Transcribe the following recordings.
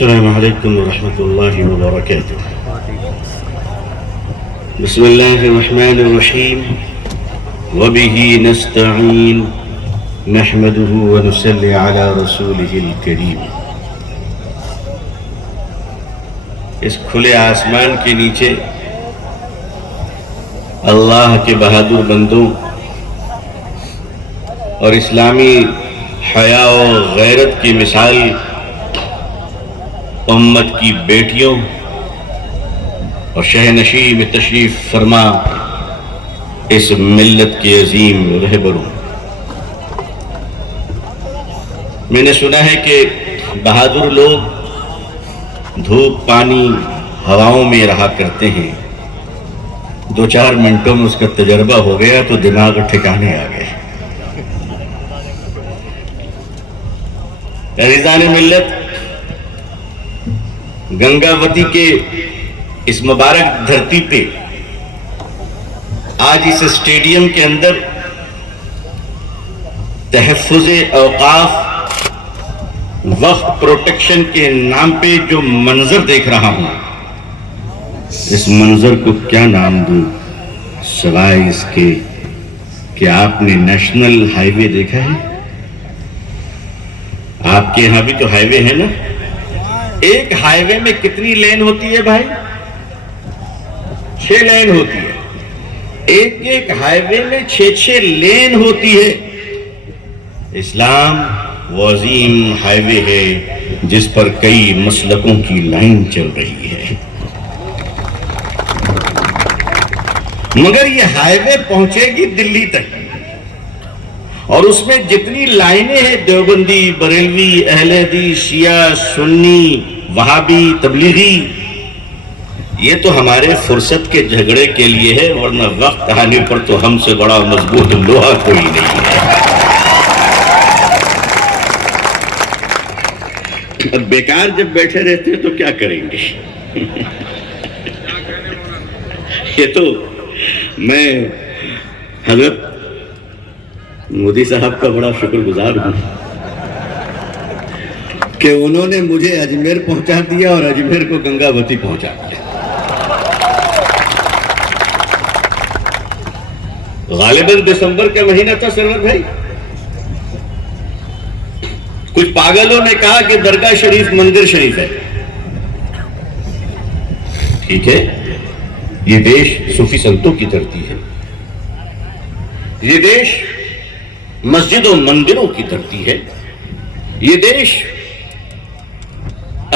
السلام علیکم ورحمۃ اللہ وبرکاتہ. بسم اللہ الرحمن الرحیم وبہ نستعین نحمده ونصلی علی رسولہ الکریم. اس کھلے آسمان کے نیچے اللہ کے بہادر بندوں اور اسلامی حیا و غیرت کی مثال امت کی بیٹیوں اور شہنشین میں تشریف فرما اس ملت کے عظیم رہبروں. میں نے سنا ہے کہ بہادر لوگ دھوپ پانی ہواؤں میں رہا کرتے ہیں. 2-4 منٹوں میں اس کا تجربہ ہو گیا تو دماغ ٹھکانے آ گئے. عزیزان ملت، گنگاوتی کے اس مبارک دھرتی پہ آج اس اسٹیڈیم کے اندر تحفظ اوقاف وقف پروٹیکشن کے نام پہ جو منظر دیکھ رہا ہوں، اس منظر کو کیا نام دوں سوائے اس کے کہ آپ نے نیشنل ہائی وے دیکھا ہے؟ آپ کے یہاں بھی تو ہائی وے ہے نا؟ ایک ہائی وے میں کتنی لین ہوتی ہے بھائی؟ 6 لین ہوتی ہے. ایک ہائی وے میں 6 لین ہوتی ہے. اسلام وہ عظیم ہائی وے ہے جس پر کئی مسلکوں کی لائن چل رہی ہے. مگر یہ ہائی وے پہنچے گی دلی تک، اور اس میں جتنی لائنیں ہیں دیوبندی، بریلوی، اہل حدیث، شیعہ، سنی، وہابی، تبلیغی، یہ تو ہمارے فرصت کے جھگڑے کے لیے ہے، ورنہ وقت آنے پر تو ہم سے بڑا مضبوط لوہا کوئی نہیں ہے. اب بیکار جب بیٹھے رہتے ہیں تو کیا کریں گے؟ یہ تو میں حضرت مودی صاحب کا بڑا شکر گزار ہوں کہ انہوں نے مجھے اجمیر پہنچا دیا اور اجمیر کو گنگاوتی پہنچا دیا. غالباً دسمبر کا مہینہ تھا سرور بھائی. کچھ پاگلوں نے کہا کہ درگاہ شریف مندر شریف ہے. ٹھیک ہے، یہ دیش صوفی سنتوں کی دھرتی ہے، یہ دیش مسجد و مندروں کی دھرتی ہے، یہ دیش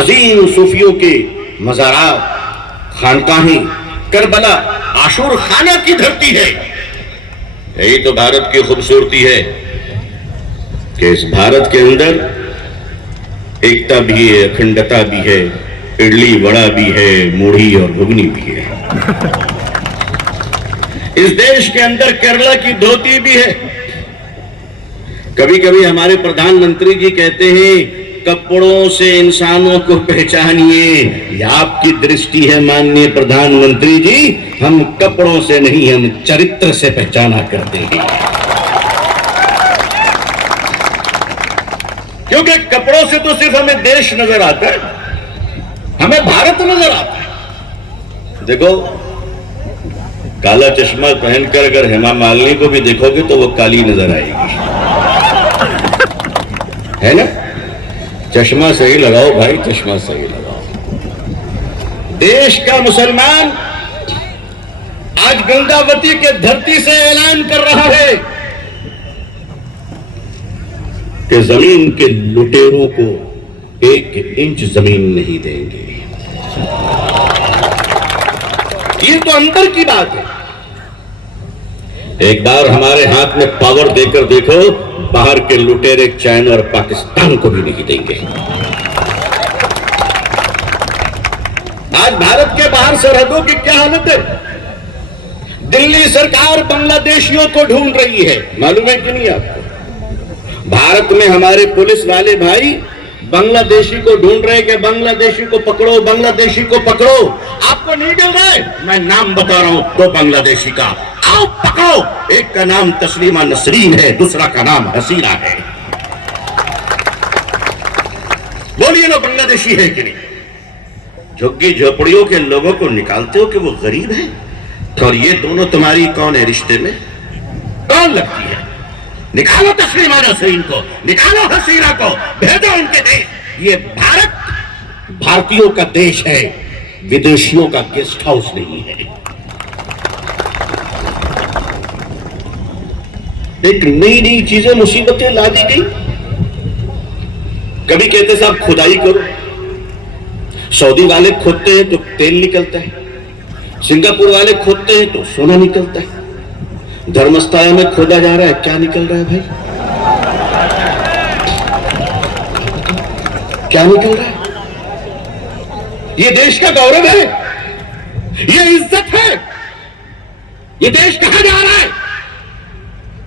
عظیم صوفیوں کے مزارات، خانقاہیں، کربلا، عاشور خانہ کی دھرتی ہے. یہی تو بھارت کی خوبصورتی ہے کہ اس بھارت کے اندر ایکتا بھی ہے، اکھنڈتا بھی ہے، اڈلی وڑا بھی ہے، موڑھی اور گھگنی بھی ہے. اس دیش کے اندر کیرلا کی دھوتی بھی ہے. کبھی کبھی ہمارے پردھان منتری جی کہتے ہیں کپڑوں سے انسانوں کو پہچانیے. یہ آپ کی درشٹی ہے ماننیے پردھان منتری جی، ہم کپڑوں سے نہیں، ہم چرتر سے پہچانا کرتے ہیں. کیونکہ کپڑوں سے تو صرف ہمیں دیش نظر آتا ہے، ہمیں بھارت نظر آتا ہے. دیکھو، کالا چشمہ پہن کر اگر ہیما مالنی کو بھی دیکھو گے تو وہ کالی نظر آئے گی، ہے نا؟ چشمہ صحیح لگاؤ بھائی، چشمہ صحیح لگاؤ. دیش کا مسلمان آج گنگاوتی کے دھرتی سے اعلان کر رہا ہے کہ زمین کے لٹیروں کو 1 انچ زمین نہیں دیں گے. یہ تو اندر کی بات ہے. ایک بار ہمارے ہاتھ میں پاور دے کر دیکھو، باہر کے لٹیرے چائنا اور پاکستان کو بھی نہیں دیں گے. آج بھارت کے باہر سرحدوں کی کیا حالت ہے؟ دلی سرکار بنگلہ دیشیوں کو ڈھونڈ رہی ہے. معلوم ہے کہ نہیں آپ کو؟ بھارت میں ہمارے پولیس والے بھائی بنگلہ دیشی کو ڈھونڈ رہے کہ بنگلہ دیشی کو پکڑو، بنگلہ دیشی کو پکڑو. آپ کو نہیں مل رہا ہے؟ میں نام بتا رہا ہوں 2 بنگلہ دیشی کا، آؤ پکڑو. ایک کا نام تسلیمہ نسرین ہے، دوسرا کا نام حسینہ ہے. بولیے نا بنگلہ دیشی ہے کہ نہیں؟ جھگی جھوپڑیوں کے لوگوں کو نکالتے ہو کہ وہ غریب ہیں، اور یہ دونوں تمہاری کون ہے رشتے میں؟ کون لگتی ہے؟ نکالو تسلیمہ نسرین کو، نکالو حسینہ کو، بھیجو ان کے دیش۔ یہ بھارت بھارتیوں کا دیش ہے، ودیشیوں کا گیسٹ ہاؤس نہیں ہے۔ ایک نئی نئی چیزیں مصیبتیں لا دی گئی۔ کبھی کہتے صاحب کھدائی کرو، سعودی والے کھودتے ہیں تو تیل نکلتا ہے، سنگاپور والے کھودتے ہیں تو سونا نکلتا ہے، دھرمستھایا میں کھودا جا رہا ہے، کیا نکل رہا ہے بھائی؟ کیا نکل رہا ہے؟ یہ دیش کا گورو ہے، یہ عزت ہے، یہ دیش کہاں جا رہا ہے؟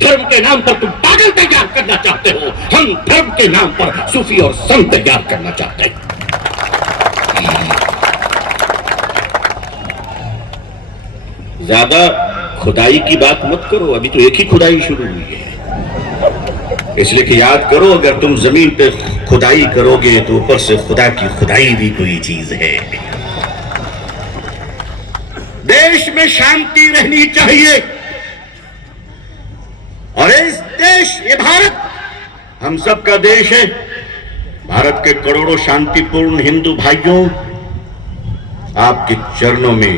دھرم کے نام پر تم پاگل تیار کرنا چاہتے ہو، ہم دھرم کے نام پر صوفی اور سنت تیار کرنا چاہتے ہیں۔ زیادہ کھدائی کی بات مت کرو، ابھی تو ایک ہی کھدائی شروع ہوئی ہے، اس لیے کہ یاد کرو اگر تم زمین پہ کھدائی کرو گے تو اوپر سے خدا کی کھدائی بھی کوئی چیز ہے۔ دیش میں شانتی رہنی چاہیے، اور اس دیش، یہ بھارت ہم سب کا دیش ہے۔ بھارت کے کروڑوں شانتی پورن ہندو بھائیوں، آپ کے چرنوں میں،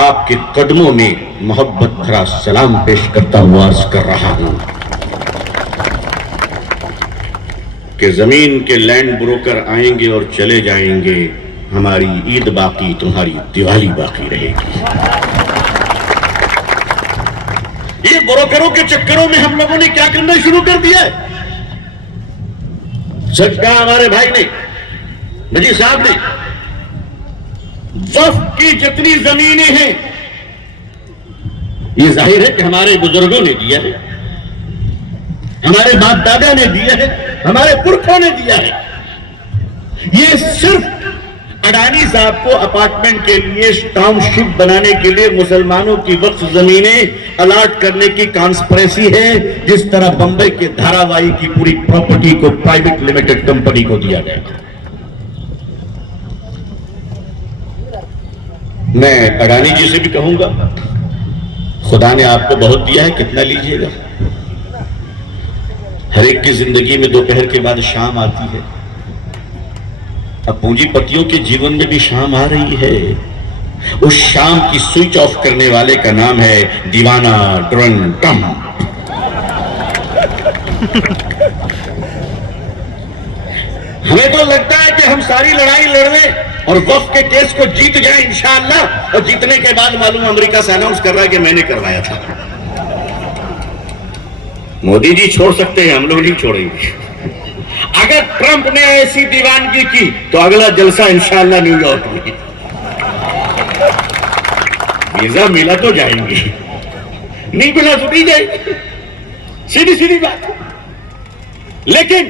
آپ کے قدموں میں محبت بھرا سلام پیش کرتا ہوا عرض کر رہا ہوں کہ زمین کے لینڈ بروکر آئیں گے اور چلے جائیں گے، ہماری عید باقی، تمہاری دیوالی باقی رہے گی۔ یہ بروکروں کے چکروں میں ہم لوگوں نے کیا کرنا شروع کر دیا ہے؟ سچ کہا ہمارے بھائی نے، مجید صاحب نے، وقف کی جتنی زمینیں ہیں یہ ظاہر ہے کہ ہمارے بزرگوں نے دیا ہے، ہمارے باپ دادا نے دیا ہے، ہمارے پرکھوں نے دیا ہے۔ یہ صرف اڈانی صاحب کو اپارٹمنٹ کے لیے، ٹاؤن شپ بنانے کے لیے مسلمانوں کی وقف زمینیں الاٹ کرنے کی کانسپریسی ہے، جس طرح بمبئی کے دھارا وائی کی پوری پراپرٹی کو پرائیویٹ لمیٹڈ کمپنی کو دیا گیا۔ میں اڈانی جی سے بھی کہوں گا، خدا نے آپ کو بہت دیا ہے، کتنا لیجئے گا؟ ہر ایک کی زندگی میں دوپہر کے بعد شام آتی ہے، اب پونجی پتیوں کے جیون میں بھی شام آ رہی ہے۔ اس شام کی سوئچ آف کرنے والے کا نام ہے دیوانہ ڈرن ٹم۔ ہمیں تو لگتا ہے کہ ہم ساری لڑائی لڑ لیں اور وقف کے کیس کو جیت جائیں انشاءاللہ، اور جیتنے کے بعد معلوم امریکہ سے اناؤنس کر رہا ہے کہ میں نے کروایا تھا۔ مودی جی چھوڑ سکتے ہیں، ہم لوگ نہیں چھوڑیں گے۔ اگر ٹرمپ نے ایسی دیوانگی کی تو اگلا جلسہ انشاءاللہ نیو یارک میں۔ ویزا ملا تو جائیں گے، نہیں ملا تو نہیں جائیں گے، سیدھی سیدھی بات۔ لیکن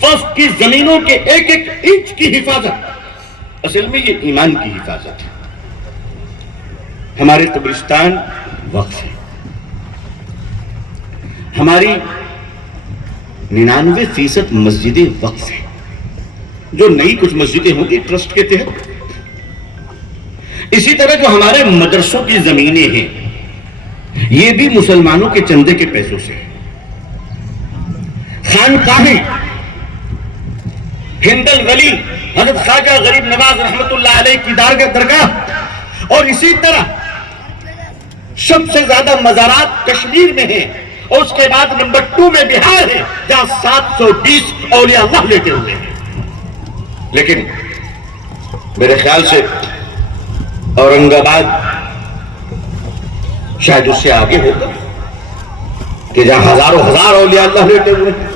وقف کی زمینوں کے ایک ایک انچ کی حفاظت، اصل میں یہ ایمان کی حفاظت ہے۔ ہمارے قبرستان وقف ہے، ہماری 99% مسجدیں وقف ہیں، جو نئی کچھ مسجدیں ہوں گی ٹرسٹ کے تحت۔ اسی طرح جو ہمارے مدرسوں کی زمینیں ہیں یہ بھی مسلمانوں کے چندے کے پیسوں سے ہیں۔ خانقاہیں، ہند الولی حضرت خواجہ غریب نواز رحمت اللہ علیہ کی درگاہ، اور اسی طرح سب سے زیادہ مزارات کشمیر میں ہیں، اور اس کے بعد نمبر 2 میں بہار ہے جہاں 720 اولیاء اللہ لیتے ہوئے ہیں۔ لیکن میرے خیال سے اورنگ آباد شاید اس سے آگے ہوگا کہ جہاں ہزاروں ہزار اولیاء اللہ لیتے ہوئے ہیں۔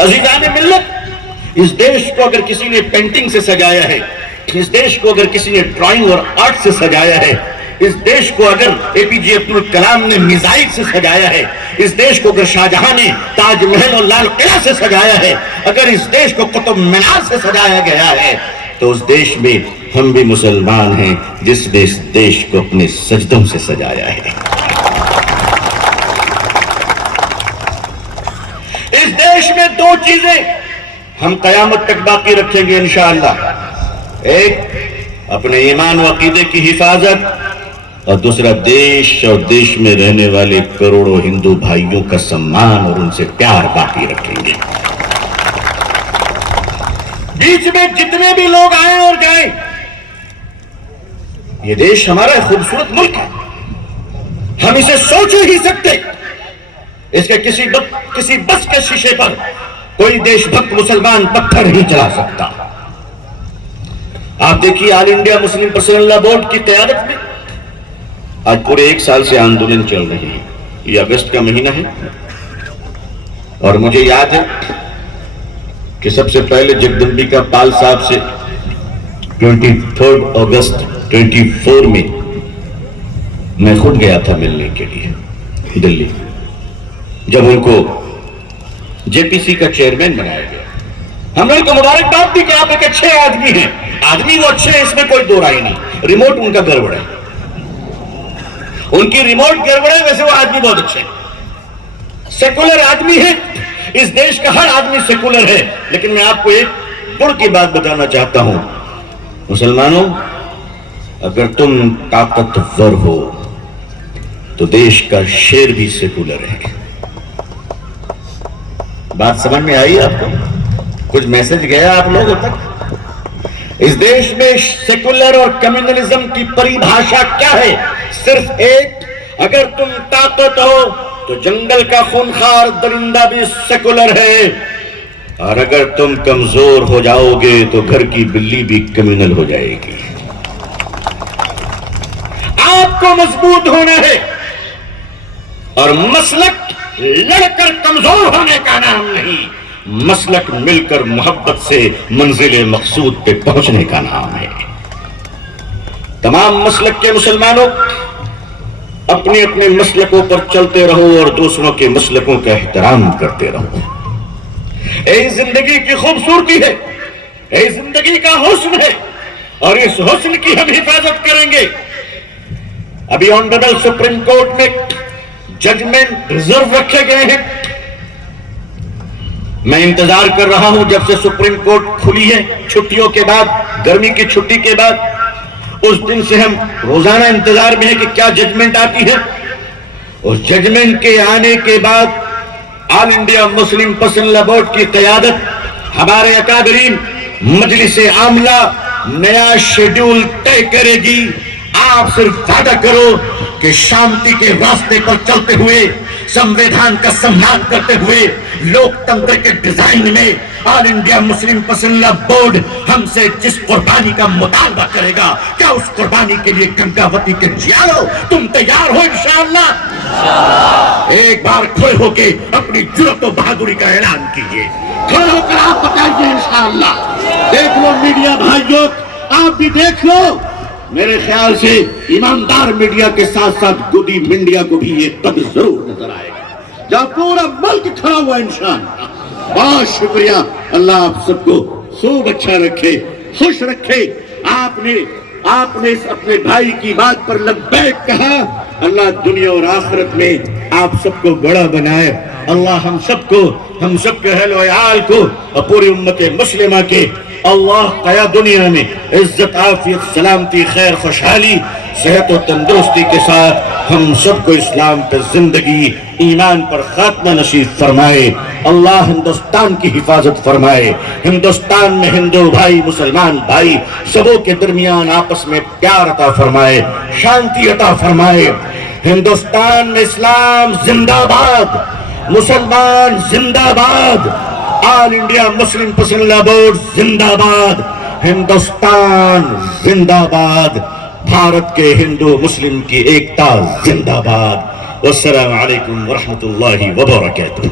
عزیزان ملت، اس دیش کو اگر کسی نے پینٹنگ سے سجایا ہے، اس دیش کو اگر کسی نے ڈرائنگ اور آرٹ سے سجایا ہے، اس دیش کو اگر اے پی جے عبد الکلام نے میزائل سے سجایا ہے، اس دیش کو اگر شاہ جہاں نے تاج محل اور لال قلعہ سے سجایا ہے، اگر اس دیش کو قطب مینار سے سجایا گیا ہے، تو اس دیش میں ہم بھی مسلمان ہیں جس نے اس دیش کو اپنے سجدوں سے سجایا ہے۔ اس دیش چیزیں ہم قیامت تک باقی رکھیں گے انشاءاللہ. ایک اپنے ایمان و عقیدے کی حفاظت، اور دوسرا دیش اور دیش میں رہنے والے کروڑوں ہندو بھائیوں کا سمان اور ان سے پیار باقی رکھیں گے. بیچ میں جتنے بھی لوگ آئیں اور جائیں، یہ دیش ہمارا خوبصورت ملک ہے، ہم اسے سوچ ہی سکتے. اس کے کسی بس کے شیشے پر کوئی دیش بھکت مسلمان پتھر نہیں چلا سکتا. آپ دیکھیے آل انڈیا مسلم پرسنل لا بورڈ کی قیادت میں آج پورے 1 سال سے آندولن چل رہے ہیں. یہ اگست کا مہینہ ہے اور مجھے یاد ہے کہ سب سے پہلے جگدمبیکا پال صاحب سے 23 اگست 24 میں میں خود گیا تھا ملنے کے لیے دلی، جب ان کو جے پی سی کا چیئرمین بنایا گیا. ہم نے ان کو مبارکباد دی کہ آپ ایک اچھے آدمی ہیں. آدمی وہ اچھے ہیں، اس میں کوئی دو رائے نہیں. ریموٹ ان کا گڑبڑ ہے، ان کی ریموٹ گڑبڑ ہے، ویسے وہ آدمی بہت اچھے ہیں، سیکولر آدمی ہے. اس دیش کا ہر آدمی سیکولر ہے. لیکن میں آپ کو ایک گڑ کی بات بتانا چاہتا ہوں، مسلمانوں، اگر تم طاقتور ہو تو دیش کا شیر بھی سیکولر ہے. بات سمجھ میں آئی آپ کو؟ کچھ میسج گیا آپ لوگوں تک؟ اس دیش میں سیکولر اور کمیونلزم کی پریبھاشا کیا ہے؟ صرف ایک، اگر تم طاقت ہو تو جنگل کا خونخوار درندہ بھی سیکولر ہے، اور اگر تم کمزور ہو جاؤ گے تو گھر کی بلی بھی کمیونل ہو جائے گی. آپ کو مضبوط ہونا ہے، اور مسلک لڑ کر کمزور ہونے کا نام نہیں، مسلک مل کر محبت سے منزل مقصود پہ پہنچنے کا نام ہے. تمام مسلک کے مسلمانوں اپنے اپنے مسلکوں پر چلتے رہو اور دوسروں کے مسلکوں کا احترام کرتے رہو. یہی زندگی کی خوبصورتی ہے، یہی زندگی کا حسن ہے، اور اس حسن کی ہم حفاظت کریں گے. ابھی آنریبل سپریم کورٹ میں ججمنٹ ریزرو رکھے گئے ہیں. میں انتظار کر رہا ہوں جب سے سپریم کورٹ کھلی ہے چھٹیوں کے بعد، گرمی کی چھٹی کے بعد، اس دن سے ہم روزانہ انتظار میں ہے کہ کیا ججمنٹ آتی ہے. اس ججمنٹ کے آنے کے بعد آل انڈیا مسلم پرسنل لا بورڈ کی قیادت، ہمارے اکابرین، مجلس عاملہ نیا شیڈول طے کرے گی. آپ صرف وعدہ کرو کہ شانتی کے راستے پر چلتے ہوئے، سمویدھان کا سمان کرتے ہوئے، لوکتنتر کے ڈیزائن میں آل انڈیا مسلم پرسنل لا بورڈ ہم سے جس قربانی کا مطالبہ کرے گا، کیا اس قربانی کے لیے گنگاوتی کے جیالو تم تیار ہو انشاءاللہ؟ ایک بار کھڑے ہو کے اپنی جرأت و بہادری کا اعلان کیجئے، کھڑے ہو کر آپ بتائیے انشاءاللہ. دیکھ لو میڈیا بھائیوں، آپ بھی دیکھ لو. میرے خیال سے ایماندار میڈیا کے ساتھ ساتھ گودی منڈیا کو بھی یہ تب ضرور نظر آئے گا جب پورا ملک کھڑا ہوا انشاءاللہ. بہت شکریہ. اللہ آپ سب کو خوب اچھا رکھے، خوش رکھے. آپ نے اپنے بھائی کی بات پر لبیک کہا. اللہ دنیا اور آخرت میں آپ سب کو بڑا بنائے. اللہ ہم سب کے اہل و عیال کو اور پوری امت مسلمہ کے اللہ قیا دنیا میں عزت، عافیت، سلامتی، خیر، خوشحالی، صحت و تندرستی کے ساتھ ہم سب کو اسلام پہ زندگی، ایمان پر خاتمہ نصیب فرمائے. اللہ ہندوستان کی حفاظت فرمائے. ہندوستان میں ہندو بھائی، مسلمان بھائی سبوں کے درمیان آپس میں پیار عطا فرمائے، شانتی عطا فرمائے. ہندوستان میں اسلام زندہ باد، مسلمان زندہ باد، آل انڈیا مسلم پرسنل لا بورڈ زندہ باد، ہندوستان زندہ باد، بھارت کے ہندو مسلم کی ایکتا زندہ باد. والسلام علیکم ورحمۃ اللہ وبرکاتہ.